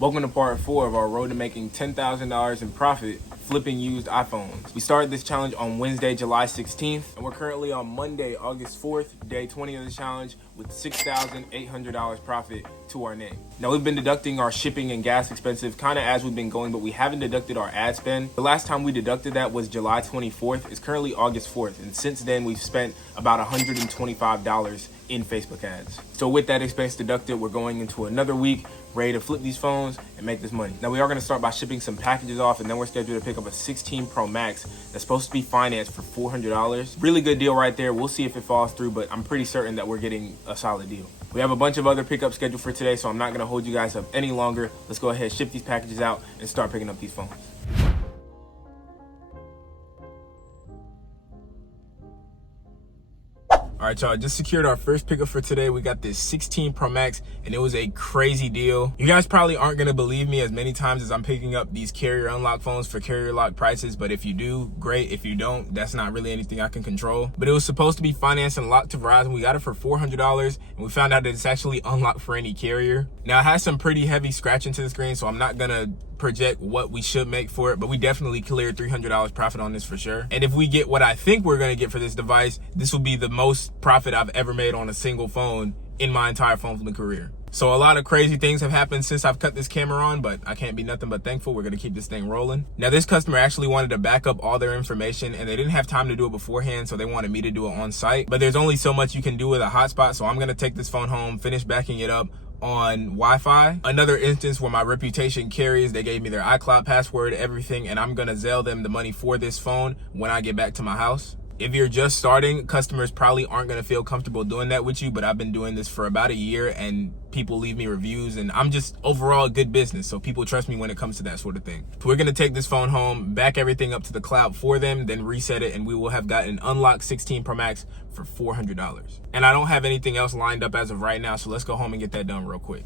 Welcome to part 4 of our road to making $10,000 in profit flipping used iPhones. We started this challenge on Wednesday, July 16th, and we're currently on Monday, August 4th, day 20 of the challenge with $6,800 profit to our name. Now we've been deducting our shipping and gas expenses kind of as we've been going, but we haven't deducted our ad spend. The last time we deducted that was July 24th. It's currently August 4th, and since then we've spent about $125 in Facebook ads. So with that expense deducted, we're going into another week ready to flip these phones and make this money. Now we are going to start by shipping some packages off, and then we're scheduled to pick up a 16 Pro Max that's supposed to be financed for $400. Really good deal right there. We'll see if it falls through, but I'm pretty certain that we're getting a solid deal. We have a bunch of other pickups scheduled for today, so I'm not going to hold you guys up any longer. Let's go ahead, ship these packages out, and start picking up these phones. All right, y'all, just secured our first pickup for today. We got this 16 Pro Max, and it was a crazy deal. You guys probably aren't gonna believe me as many times as I'm picking up these carrier unlock phones for carrier lock prices, but if you do, great. If you don't, that's not really anything I can control. But it was supposed to be financed and locked to Verizon. We got it for $400, and we found out that it's actually unlocked for any carrier. Now, it has some pretty heavy scratching to the screen, so I'm not gonna project what we should make for it, but we definitely cleared $300 profit on this for sure. And if we get what I think we're gonna get for this device, this will be the most profit I've ever made on a single phone in my entire phone flipping career. So a lot of crazy things have happened since I've cut this camera on, but I can't be nothing but thankful. We're gonna keep this thing rolling. Now, this customer actually wanted to back up all their information, and they didn't have time to do it beforehand, so they wanted me to do it on site. But there's only so much you can do with a hotspot, so I'm gonna take this phone home, finish backing it up on Wi-Fi. Another instance where my reputation carries. They gave me their iCloud password, everything, and I'm gonna Zelle them the money for this phone when I get back to my house. If you're just starting, customers probably aren't gonna feel comfortable doing that with you, but I've been doing this for about a year, and people leave me reviews, and I'm just overall a good business, so people trust me when it comes to that sort of thing. So we're gonna take this phone home, back everything up to the cloud for them, then reset it, and we will have gotten an unlocked 16 Pro Max for $400. And I don't have anything else lined up as of right now, so let's go home and get that done real quick.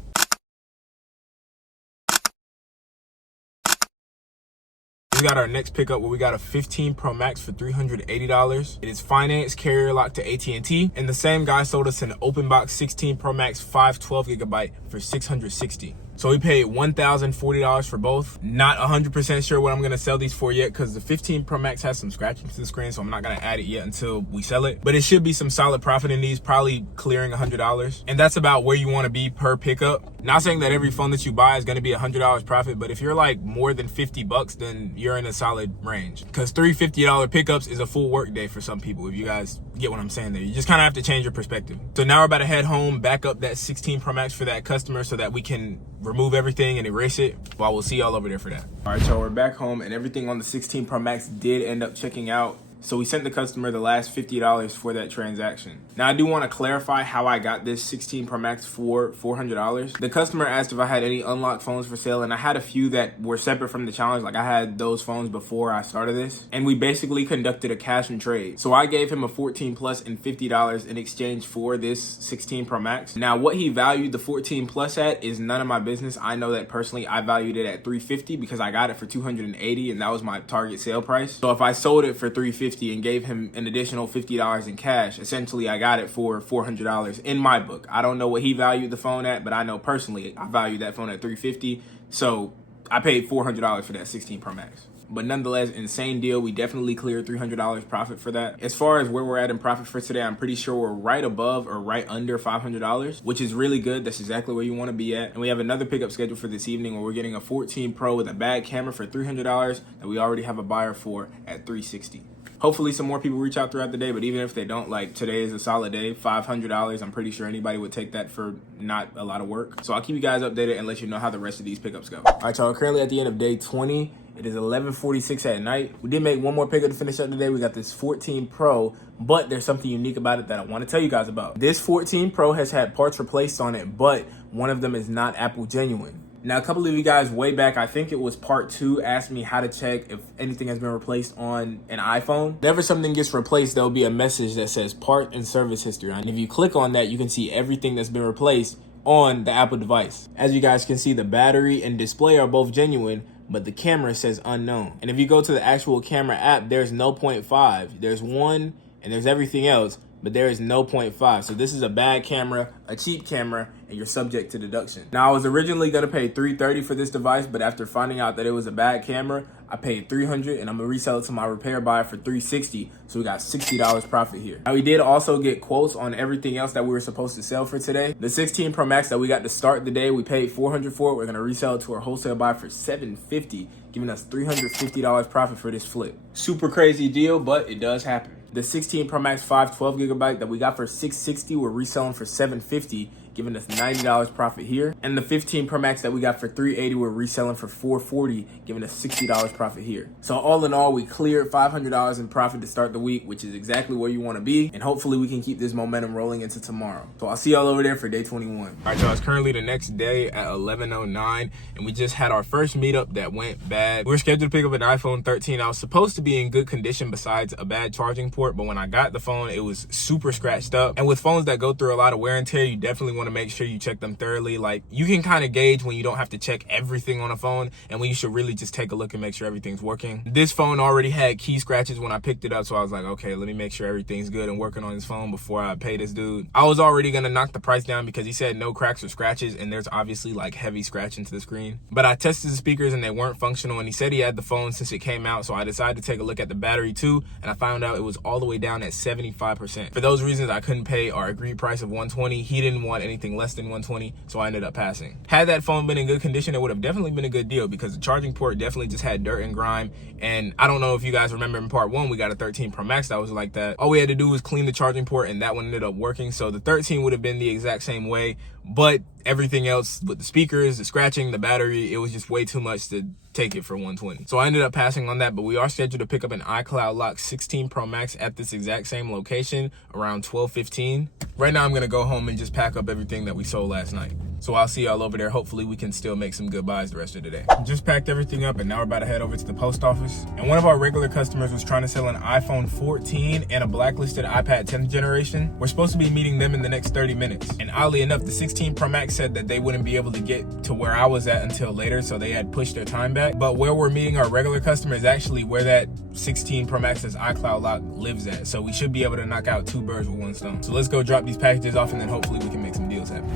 We got our next pickup where we got a 15 Pro Max for $380. It is financed, carrier locked to AT&T, and the same guy sold us an open box 16 Pro Max 512 gigabyte for $660. So we paid $1,040 for both. Not 100% sure what I'm gonna sell these for yet, because the 15 Pro Max has some scratching to the screen, so I'm not gonna add it yet until we sell it. But it should be some solid profit in these, probably clearing $100. And that's about where you wanna be per pickup. Not saying that every phone that you buy is gonna be $100 profit, but if you're like more than 50 bucks, then you're in a solid range. Because $350 pickups is a full work day for some people, if you guys get what I'm saying there. You just kind of have to change your perspective. So now we're about to head home, back up that 16 Pro Max for that customer so that we can remove everything and erase it. Well, we'll see y'all over there for that. All right, y'all, we're back home, and everything on the 16 Pro Max did end up checking out. So we sent the customer the last $50 for that transaction. Now, I do want to clarify how I got this 16 Pro Max for $400. The customer asked if I had any unlocked phones for sale, and I had a few that were separate from the challenge. Like, I had those phones before I started this, and we basically conducted a cash and trade. So I gave him a 14 plus and $50 in exchange for this 16 Pro Max. Now, what he valued the 14 plus at is none of my business. I know that personally I valued it at $350 because I got it for $280, and that was my target sale price. So if I sold it for $350 and gave him an additional $50 in cash, essentially I got it for $400 in my book. I don't know what he valued the phone at, but I know personally I valued that phone at $350. So I paid $400 for that 16 Pro Max. But nonetheless, insane deal. We definitely cleared $300 profit for that. As far as where we're at in profit for today, I'm pretty sure we're right above or right under $500, which is really good. That's exactly where you want to be at. And we have another pickup scheduled for this evening where we're getting a 14 Pro with a bad camera for $300 that we already have a buyer for at $360. Hopefully some more people reach out throughout the day, but even if they don't, like, today is a solid day. $500, I'm pretty sure anybody would take that for not a lot of work. So I'll keep you guys updated and let you know how the rest of these pickups go. All right, y'all, currently at the end of day 20. It is 11:46 at night. We did make one more pickup to finish up today. We got this 14 Pro, but there's something unique about it that I want to tell you guys about. This 14 Pro has had parts replaced on it, but one of them is not Apple genuine. Now, a couple of you guys way back, I think it was part 2, asked me how to check if anything has been replaced on an iPhone. Whenever something gets replaced, there'll be a message that says part and service history. And if you click on that, you can see everything that's been replaced on the Apple device. As you guys can see, the battery and display are both genuine, but the camera says unknown. And if you go to the actual camera app, there's no 0.5. There's 1 and there's everything else, but there is no 0.5. So this is a bad camera, a cheap camera, and you're subject to deduction. Now, I was originally gonna pay $330 for this device, but after finding out that it was a bad camera, I paid $300 and I'm gonna resell it to my repair buyer for $360. So we got $60 profit here. Now we did also get quotes on everything else that we were supposed to sell for today. The 16 Pro Max that we got to start the day, we paid $400 for it. We're gonna resell it to our wholesale buyer for $750, giving us $350 profit for this flip. Super crazy deal, but it does happen. The 16 Pro Max 512 gigabyte that we got for $660, we're reselling for $750, giving us $90 profit here. And the 15 Pro Max that we got for $380, we're reselling for $440, giving us $60 profit here. So all in all, we cleared $500 in profit to start the week, which is exactly where you want to be. And hopefully we can keep this momentum rolling into tomorrow. So I'll see y'all over there for day 21. All right, y'all, it's currently the next day at 11:09, and we just had our first meetup that went bad. We were scheduled to pick up an iPhone 13. I was supposed to be in good condition besides a bad charging port, but when I got the phone, it was super scratched up. And with phones that go through a lot of wear and tear, you definitely want to make sure you check them thoroughly. Like, you can kind of gauge when you don't have to check everything on a phone and when you should really just take a look and make sure everything's working. This phone already had key scratches when I picked it up, so I was like, okay, let me make sure everything's good and working on this phone before I pay this dude. I was already gonna knock the price down because he said no cracks or scratches, and there's obviously like heavy scratching to the screen. But I tested the speakers and they weren't functional, and he said he had the phone since it came out, so I decided to take a look at the battery too, and I found out it was all the way down at 75%. For those reasons, I couldn't pay our agreed price of $120. He didn't want anything less than $120, so I ended up passing. Had that phone been in good condition, it would have definitely been a good deal because the charging port definitely just had dirt and grime. And I don't know if you guys remember in part 1, we got a 13 Pro Max that was like that. All we had to do was clean the charging port and that one ended up working. So the 13 would have been the exact same way, but everything else with the speakers, the scratching, the battery, it was just way too much to take it for $120. So I ended up passing on that, but we are scheduled to pick up an iCloud Lock 16 Pro Max at this exact same location around 12:15. Right now I'm gonna go home and just pack up everything that we sold last night. So I'll see y'all over there. Hopefully we can still make some good buys the rest of the day. Just packed everything up and now we're about to head over to the post office. And one of our regular customers was trying to sell an iPhone 14 and a blacklisted iPad 10th generation. We're supposed to be meeting them in the next 30 minutes. And oddly enough, the 16 Pro Max said that they wouldn't be able to get to where I was at until later, so they had pushed their time back. But where we're meeting our regular customer is actually where that 16 Pro Max's iCloud Lock lives at. So we should be able to knock out 2 birds with 1 stone. So let's go drop these packages off and then hopefully we can make some deals happen.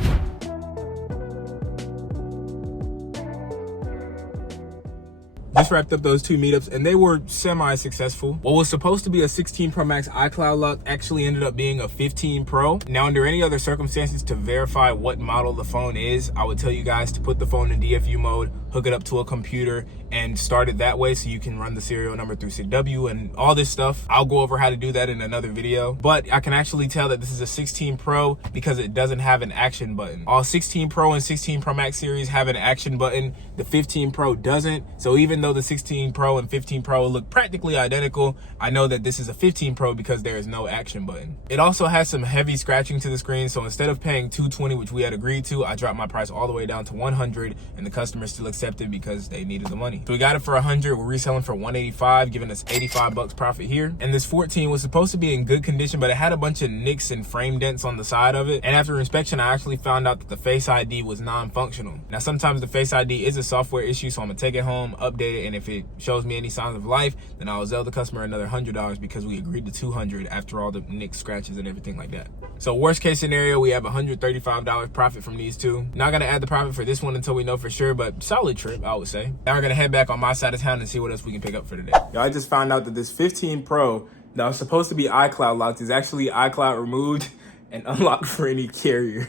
Just wrapped up those 2 meetups and they were semi-successful. What was supposed to be a 16 Pro Max iCloud Lock actually ended up being a 15 Pro. Now, under any other circumstances, to verify what model the phone is, I would tell you guys to put the phone in DFU mode, hook it up to a computer, and start it that way so you can run the serial number through CW and all this stuff. I'll go over how to do that in another video, but I can actually tell that this is a 16 Pro because it doesn't have an action button. All 16 Pro and 16 Pro Max series have an action button. The 15 Pro doesn't. So even though the 16 Pro and 15 Pro look practically identical, I know that this is a 15 Pro because there is no action button. It also has some heavy scratching to the screen, so instead of paying $220, which we had agreed to, I dropped my price all the way down to $100, and the customer still accepted because they needed the money. So we got it for $100, we're reselling for $185, giving us $85 profit here. And this 14 was supposed to be in good condition, but it had a bunch of nicks and frame dents on the side of it. And after inspection, I actually found out that the Face ID was non-functional. Now, sometimes the Face ID is a software issue, so I'm gonna take it home, update it, and if it shows me any signs of life, then I'll sell the customer another $100 because we agreed to $200 after all the nicks, scratches, and everything like that. So worst case scenario, we have $135 profit from these 2. Not gonna add the profit for this one until we know for sure, but solid trip, I would say. Now we're gonna head back on my side of town and see what else we can pick up for today. Yo, I just found out that this 15 Pro that was supposed to be iCloud locked is actually iCloud removed and unlocked for any carrier.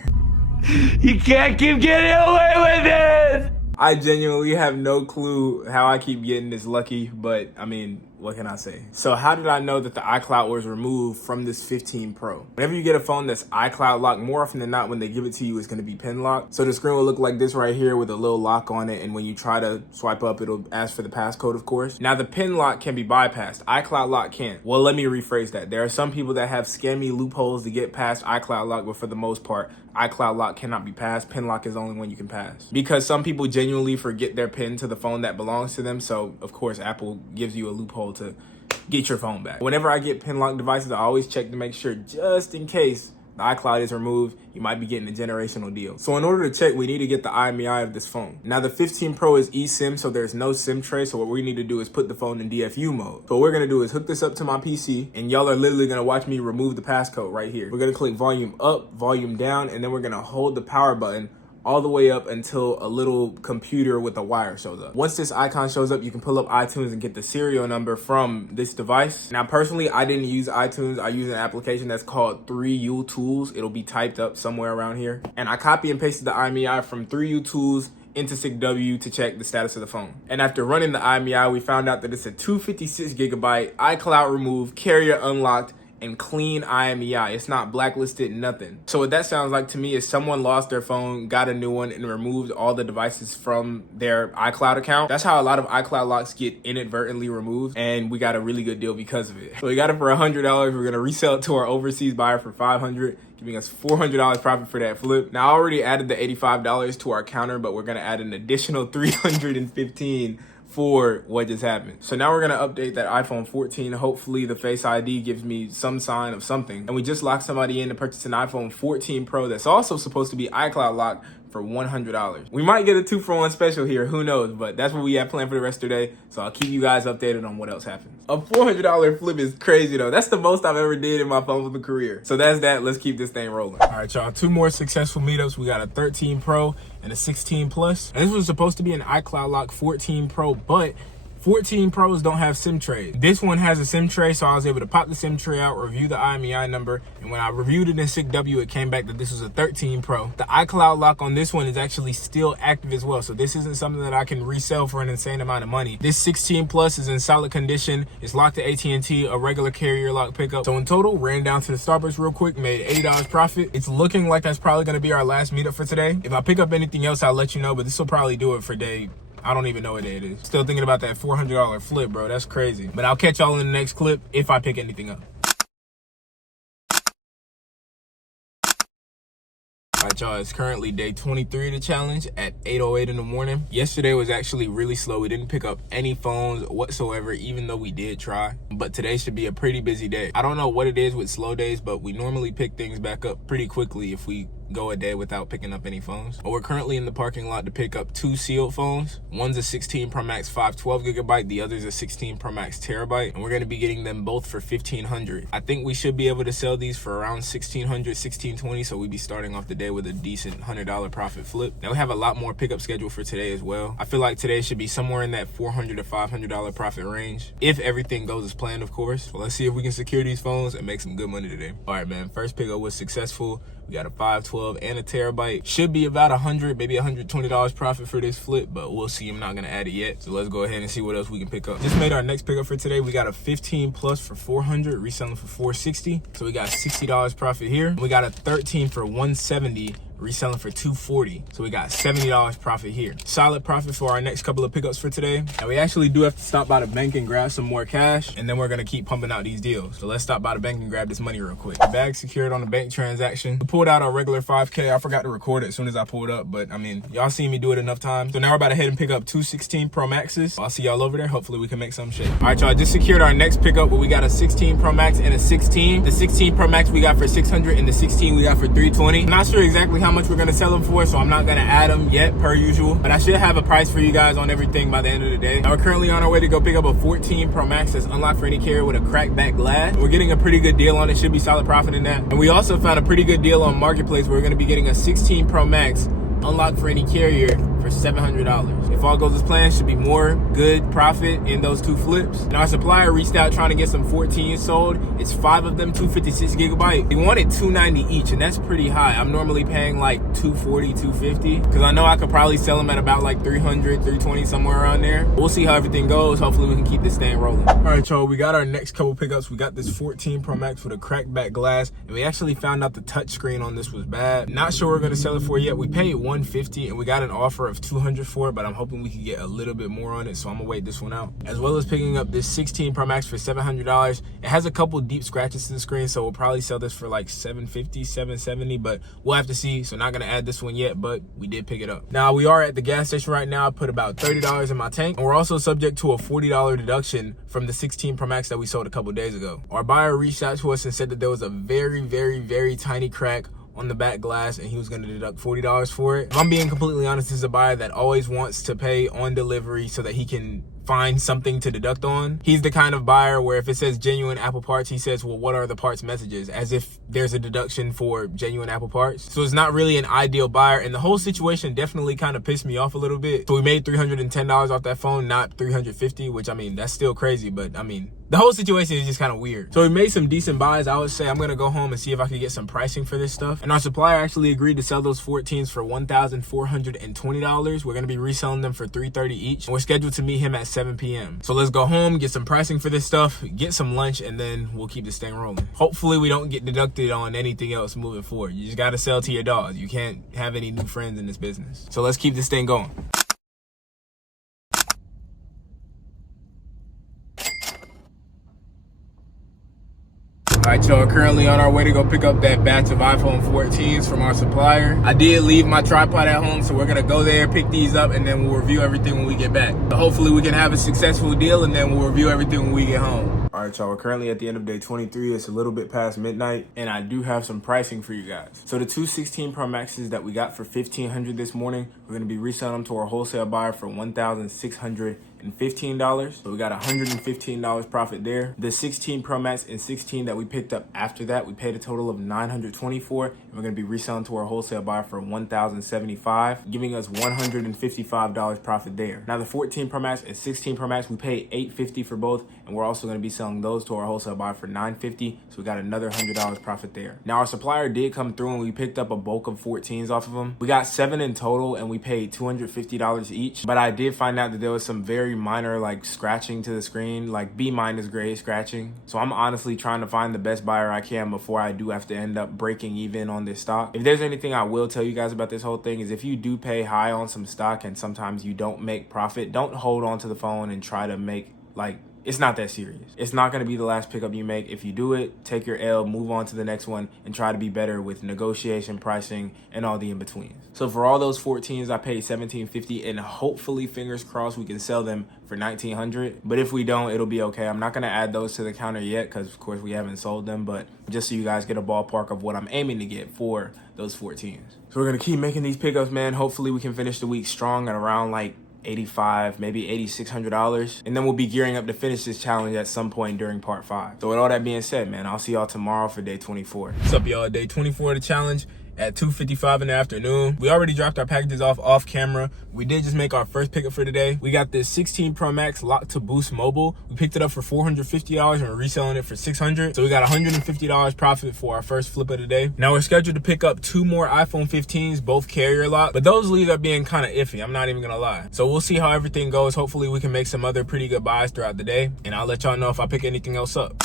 You can't keep getting away with it! I genuinely have no clue how I keep getting this lucky, but I mean, what can I say? So how did I know that the iCloud was removed from this 15 Pro? Whenever you get a phone that's iCloud locked, more often than not, when they give it to you, it's gonna be pin locked. So the screen will look like this right here with a little lock on it, and when you try to swipe up, it'll ask for the passcode, of course. Now the pin lock can be bypassed. iCloud lock can't. Well, let me rephrase that. There are some people that have scammy loopholes to get past iCloud lock, but for the most part, iCloud lock cannot be passed. Pin lock is the only one you can pass. Because some people genuinely forget their pin to the phone that belongs to them, so of course Apple gives you a loophole to get your phone back. Whenever I get pin lock devices, I always check to make sure, just in case the iCloud is removed, you might be getting a generational deal. So in order to check, we need to get the IMEI of this phone. Now the 15 Pro is eSIM, so there's no SIM tray. So what we need to do is put the phone in DFU mode. So what we're gonna do is hook this up to my PC, and y'all are literally gonna watch me remove the passcode right here. We're gonna click volume up, volume down, and then we're gonna hold the power button all the way up until a little computer with a wire shows up. Once this icon shows up, you can pull up iTunes and get the serial number from this device. Now, personally, I didn't use iTunes. I use an application that's called 3U Tools. It'll be typed up somewhere around here. And I copy and pasted the IMEI from 3U Tools into SIGW to check the status of the phone. And after running the IMEI, we found out that it's a 256 gigabyte, iCloud removed, carrier unlocked, and clean IMEI. It's not blacklisted, nothing. So what that sounds like to me is someone lost their phone, got a new one, and removed all the devices from their iCloud account. That's how a lot of iCloud locks get inadvertently removed, and we got a really good deal because of it. So we got it for $100. We're gonna resell it to our overseas buyer for $500, giving us $400 profit for that flip. Now I already added the $85 to our counter, but we're gonna add an additional $315 for what just happened. So now we're gonna update that iPhone 14. Hopefully the Face ID gives me some sign of something. And we just locked somebody in to purchase an iPhone 14 Pro that's also supposed to be iCloud locked for $100. We might get a 2-for-1 special here, who knows, but that's what we have planned for the rest of the day. So I'll keep you guys updated on what else happens. A $400 flip is crazy though. That's the most I've ever did in my phone with a career. So that's that. Let's keep this thing rolling. All right, y'all, 2 more successful meetups. We got a 13 Pro and a 16 Plus. And this was supposed to be an iCloud lock 14 Pro, but 14 Pros don't have SIM trays. This one has a SIM tray, so I was able to pop the SIM tray out, review the IMEI number, and when I reviewed it in SIGW, it came back that this was a 13 Pro. The iCloud lock on this one is actually still active as well, so this isn't something that I can resell for an insane amount of money. This 16 Plus is in solid condition. It's locked to AT&T, a regular carrier lock pickup. So in total, ran down to the Starbucks real quick, made $80 profit. It's looking like that's probably gonna be our last meetup for today. If I pick up anything else, I'll let you know, but this will probably do it for day, I don't even know what day it is. Still thinking about that $400 flip, bro. That's crazy. But I'll catch y'all in the next clip if I pick anything up. All right, y'all, it's currently day 23 of the challenge at 8:08 in the morning. Yesterday was actually really slow. We didn't pick up any phones whatsoever, even though we did try. But today should be a pretty busy day. I don't know what it is with slow days, but we normally pick things back up pretty quickly if we go a day without picking up any phones. But we're currently in the parking lot to pick up 2 sealed phones. One's a 16 Pro Max 512 gigabyte, the other's a 16 Pro Max terabyte, and we're gonna be getting them both for $1,500. I think we should be able to sell these for around $1,600, $1,620, so we'd be starting off the day with a decent $100 profit flip. Now we have a lot more pickup scheduled for today as well. I feel like today should be somewhere in that $400 to $500 profit range, if everything goes as planned, of course. So let's see if we can secure these phones and make some good money today. All right, man, first pickup was successful. We got a 512 and a terabyte. Should be about $100, maybe $120 profit for this flip, but we'll see. I'm not gonna add it yet. So let's go ahead and see what else we can pick up. Just made our next pickup for today. We got a 15 Plus for $400, reselling for $460. So we got $60 profit here. We got a 13 for $170, reselling for $240. So we got $70 profit here. Solid profit for our next couple of pickups for today. And we actually do have to stop by the bank and grab some more cash, and then we're gonna keep pumping out these deals. So let's stop by the bank and grab this money real quick. The bag secured on the bank transaction. We pulled out our regular 5K. I forgot to record it as soon as I pulled up, but I mean, y'all seen me do it enough times. So now we're about to head and pick up 2 16 Pro Maxes. I'll see y'all over there. Hopefully we can make some shit. All right, y'all, just secured our next pickup where we got a 16 Pro Max and a 16. The 16 Pro Max we got for $600 and the 16 we got for $320. I'm not sure exactly how much we're gonna sell them for, so I'm not gonna add them yet per usual, but I should have a price for you guys on everything by the end of the day. Now we're currently on our way to go pick up a 14 Pro Max that's unlocked for any carrier with a cracked back glass. We're getting a pretty good deal on it. Should be solid profit in that. And we also found a pretty good deal on Marketplace where we're gonna be getting a 16 Pro Max unlocked for any carrier for $700. If all goes as planned, should be more good profit in those 2 flips. And our supplier reached out trying to get some 14 sold. It's 5 of them, 256 gigabyte. They wanted $290 each, and that's pretty high. I'm normally paying like $240, $250, because I know I could probably sell them at about like $300, $320, somewhere around there. We'll see how everything goes. Hopefully we can keep this thing rolling. All right, y'all, we got our next couple pickups. We got this 14 Pro Max with a cracked back glass, and we actually found out the touch screen on this was bad. Not sure we're gonna sell it for yet. We paid $150, and we got an offer of $200 for it, but I'm hoping hoping we could get a little bit more on it, so I'm gonna wait this one out. As well as picking up this 16 Pro Max for $700. It has a couple deep scratches to the screen, so we'll probably sell this for like $750, $770, but we'll have to see. So not gonna add this one yet, but we did pick it up. Now we are at the gas station right now. I put about $30 in my tank, and we're also subject to a $40 deduction from the 16 Pro Max that we sold a couple days ago. Our buyer reached out to us and said that there was a very tiny crack on the back glass, and he was going to deduct $40 for it. If I'm being completely honest, this is a buyer that always wants to pay on delivery so that he can find something to deduct on. He's the kind of buyer where if it says genuine Apple parts, he says, well, what are the parts messages? As if there's a deduction for genuine Apple parts. So it's not really an ideal buyer, and the whole situation definitely kind of pissed me off a little bit. So we made $310 off that phone, not $350, which I mean, that's still crazy, but I mean, the whole situation is just kind of weird. So we made some decent buys. I would say I'm gonna go home and see if I could get some pricing for this stuff. And our supplier actually agreed to sell those 14s for $1,420. We're gonna be reselling them for $330 each. And we're scheduled to meet him at 7 p.m. So let's go home, get some pricing for this stuff, get some lunch, and then we'll keep this thing rolling. Hopefully we don't get deducted on anything else moving forward. You just gotta sell to your dogs. You can't have any new friends in this business. So let's keep this thing going. All right, y'all, currently on our way to go pick up that batch of iPhone 14s from our supplier. I did leave my tripod at home, so we're gonna go there, pick these up, and then we'll review everything when we get back. Hopefully we can have a successful deal, and then we'll review everything when we get home. All right, y'all, we're currently at the end of day 23. It's a little bit past midnight, and I do have some pricing for you guys. So the two 16 Pro Maxes that we got for $1,500 this morning, we're gonna be reselling them to our wholesale buyer for $1,615. So we got $115 profit there. The 16 Pro Max and 16 that we picked up after that, we paid a total of $924, and we're gonna be reselling to our wholesale buyer for $1,075, giving us $155 profit there. Now the 14 Pro Max and 16 Pro Max, we paid $850 for both, and we're also gonna be selling those to our wholesale buyer for $950, so we got another $100 profit there. Now our supplier did come through and we picked up a bulk of 14s off of them. We got 7 in total, and we paid $250 each, but I did find out that there was some very minor like scratching to the screen, like B- grade scratching. So I'm honestly trying to find the best buyer I can before I do have to end up breaking even on this stock. If there's anything I will tell you guys about this whole thing is if you do pay high on some stock and sometimes you don't make profit, don't hold on to the phone and try to make like, it's not that serious. It's not gonna be the last pickup you make. If you do it, take your L, move on to the next one, and try to be better with negotiation, pricing, and all the in-betweens. So for all those 14s, I paid $1,750, and hopefully, fingers crossed, we can sell them for $1,900. But if we don't, it'll be okay. I'm not gonna add those to the counter yet, because of course we haven't sold them, but just so you guys get a ballpark of what I'm aiming to get for those 14s. So we're gonna keep making these pickups, man. Hopefully we can finish the week strong at around like $8,500, maybe $8,600, and then we'll be gearing up to finish this challenge at some point during part 5. So with all that being said, man, I'll see y'all tomorrow for day 24. What's up, y'all? Day 24 of the challenge at 2:55 in the afternoon. We already dropped our packages off camera. We did just make our first pickup for today. We got this 16 Pro Max locked to Boost Mobile. We picked it up for $450 and we're reselling it for $600. So we got $150 profit for our first flip of the day. Now we're scheduled to pick up 2 more iPhone 15s, both carrier locked, but those leads are being kind of iffy. I'm not even gonna lie. So we'll see how everything goes. Hopefully we can make some other pretty good buys throughout the day, and I'll let y'all know if I pick anything else up.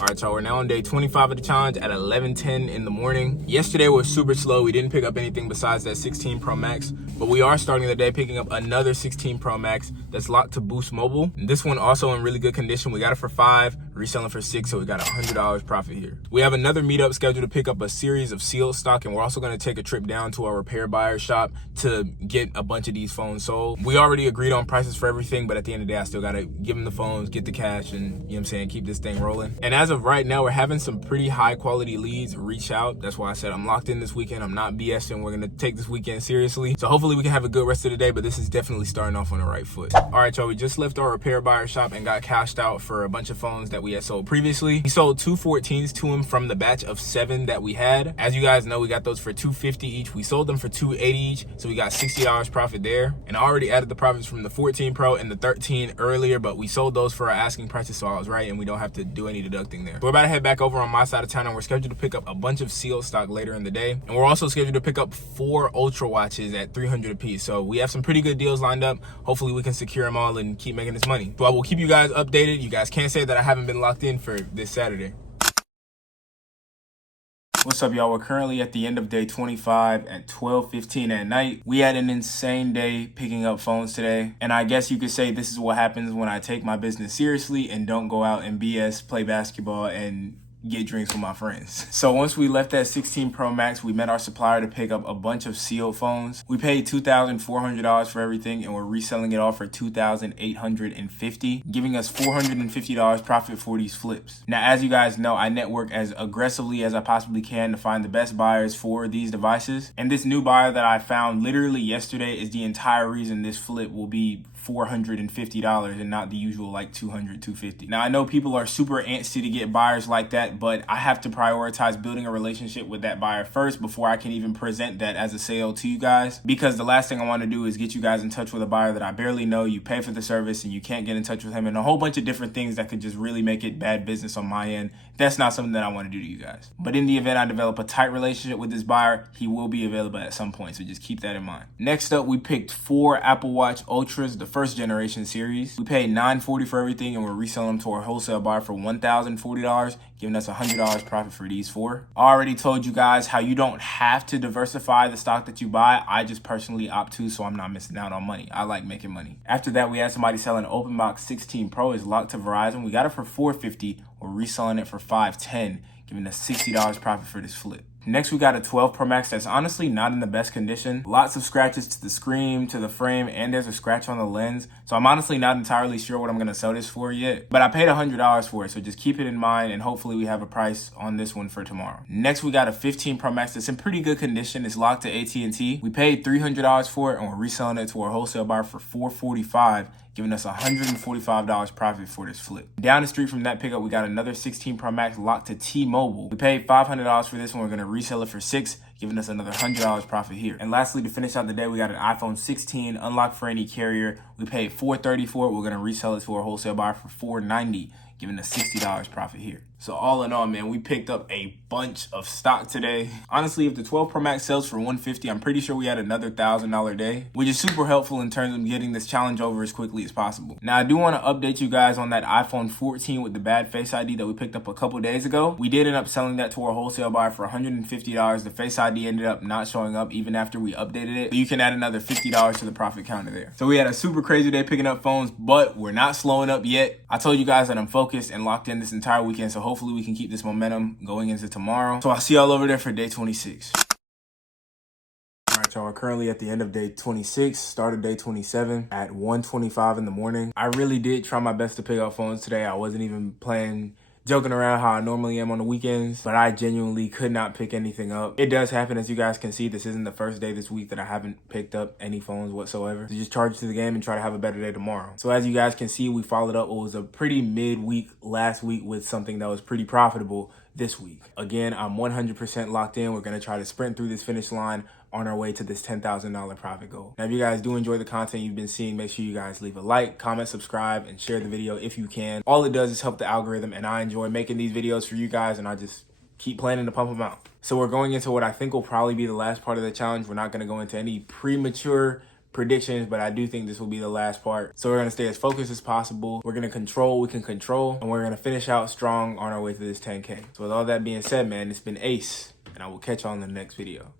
All right, y'all, we're now on day 25 of the challenge at 11:10 in the morning. Yesterday was super slow. We didn't pick up anything besides that 16 Pro Max, but we are starting the day picking up another 16 Pro Max that's locked to Boost Mobile. And this one also in really good condition. We got it for $5, reselling for $6, so we got $100 profit here. We have another meetup scheduled to pick up a series of sealed stock, and we're also gonna take a trip down to our repair buyer shop to get a bunch of these phones sold. We already agreed on prices for everything, but at the end of the day, I still gotta give them the phones, get the cash, and you know what I'm saying, keep this thing rolling. And as of right now, we're having some pretty high quality leads reach out. That's why I said I'm locked in this weekend. I'm not BSing. We're gonna take this weekend seriously. So hopefully we can have a good rest of the day, but this is definitely starting off on the right foot. All right, y'all, we just left our repair buyer shop and got cashed out for a bunch of phones that we had sold previously. We sold 2 14s to him from the batch of 7 that we had. As you guys know, we got those for $250 each. We sold them for $280 each, so we got $60 profit there. And I already added the profits from the 14 Pro and the 13 earlier, but we sold those for our asking prices, so I was right, and we don't have to do any deducting there. So we're about to head back over on my side of town, and we're scheduled to pick up a bunch of sealed stock later in the day. And we're also scheduled to pick up 4 Ultra watches at $300 a piece. So we have some pretty good deals lined up. Hopefully we can secure them all and keep making this money. So I will keep you guys updated. You guys can't say that I haven't been locked in for this Saturday. What's up, y'all? We're currently at the end of day 25 at 12:15 at night. We had an insane day picking up phones today, and I guess you could say this is what happens when I take my business seriously and don't go out and BS, play basketball, and get drinks with my friends. So once we left that 16 Pro Max, we met our supplier to pick up a bunch of sealed phones. We paid $2,400 for everything, and we're reselling it all for $2,850, giving us $450 profit for these flips. Now, as you guys know, I network as aggressively as I possibly can to find the best buyers for these devices. And this new buyer that I found literally yesterday is the entire reason this flip will be $450 and not the usual like $200, $250. Now, I know people are super antsy to get buyers like that, but I have to prioritize building a relationship with that buyer first before I can even present that as a sale to you guys, because the last thing I want to do is get you guys in touch with a buyer that I barely know, you pay for the service and you can't get in touch with him, and a whole bunch of different things that could just really make it bad business on my end. That's not something that I want to do to you guys. But in the event I develop a tight relationship with this buyer, he will be available at some point, so just keep that in mind. Next up, we picked 4 Apple Watch Ultras, the first generation series. We paid $940 for everything, and we're reselling them to our wholesale buyer for $1,040, giving us $100 profit for these 4. I already told you guys how you don't have to diversify the stock that you buy. I just personally opt to, so I'm not missing out on money. I like making money. After that, we had somebody selling an open box 16 Pro. It's locked to Verizon. We got it for $450. We're reselling it for $510, giving us $60 profit for this flip. Next, we got a 12 Pro Max that's honestly not in the best condition. Lots of scratches to the screen, to the frame, and there's a scratch on the lens. So I'm honestly not entirely sure what I'm gonna sell this for yet, but I paid $100 for it, so just keep it in mind, and hopefully we have a price on this one for tomorrow. Next, we got a 15 Pro Max that's in pretty good condition. It's locked to AT&T. We paid $300 for it, and we're reselling it to our wholesale buyer for $445, giving us $145 profit for this flip. Down the street from that pickup, we got another 16 Pro Max locked to T-Mobile. We paid $500 for this one. We're gonna resell it for $600, giving us another $100 profit here. And lastly, to finish out the day, we got an iPhone 16 unlocked for any carrier. We paid $430 for it. We're gonna resell it to our wholesale buyer for $490, giving us $60 profit here. So all in all, man, we picked up a bunch of stock today. Honestly, if the 12 Pro Max sells for $150, I'm pretty sure we had another $1,000 day, which is super helpful in terms of getting this challenge over as quickly as possible. Now, I do want to update you guys on that iPhone 14 with the bad Face ID that we picked up a couple days ago. We did end up selling that to our wholesale buyer for $150. The Face ID ended up not showing up even after we updated it. So you can add another $50 to the profit counter there. So we had a super crazy day picking up phones, but we're not slowing up yet. I told you guys that I'm focused and locked in this entire weekend, so hopefully we can keep this momentum going into tomorrow. So I'll see y'all over there for day 26. All right, y'all, we're currently at the end of day 26, started day 27 at 1:25 in the morning. I really did try my best to pick up phones today. I wasn't even joking around how I normally am on the weekends, but I genuinely could not pick anything up. It does happen, as you guys can see. This isn't the first day this week that I haven't picked up any phones whatsoever. So just charge to the game and try to have a better day tomorrow. So as you guys can see, we followed up what was a pretty mid-week last week with something that was pretty profitable this week. Again, I'm 100% locked in. We're going to try to sprint through this finish line on our way to this $10,000 profit goal. Now, if you guys do enjoy the content you've been seeing, make sure you guys leave a like, comment, subscribe, and share the video if you can. All it does is help the algorithm, and I enjoy making these videos for you guys, and I just keep planning to pump them out. So we're going into what I think will probably be the last part of the challenge. We're not going to go into any premature predictions, but I do think this will be the last part. So we're going to stay as focused as possible. We're going to control what we can control, and we're going to finish out strong on our way to this 10K. So with all that being said, man, it's been Ace, and I will catch y'all in the next video.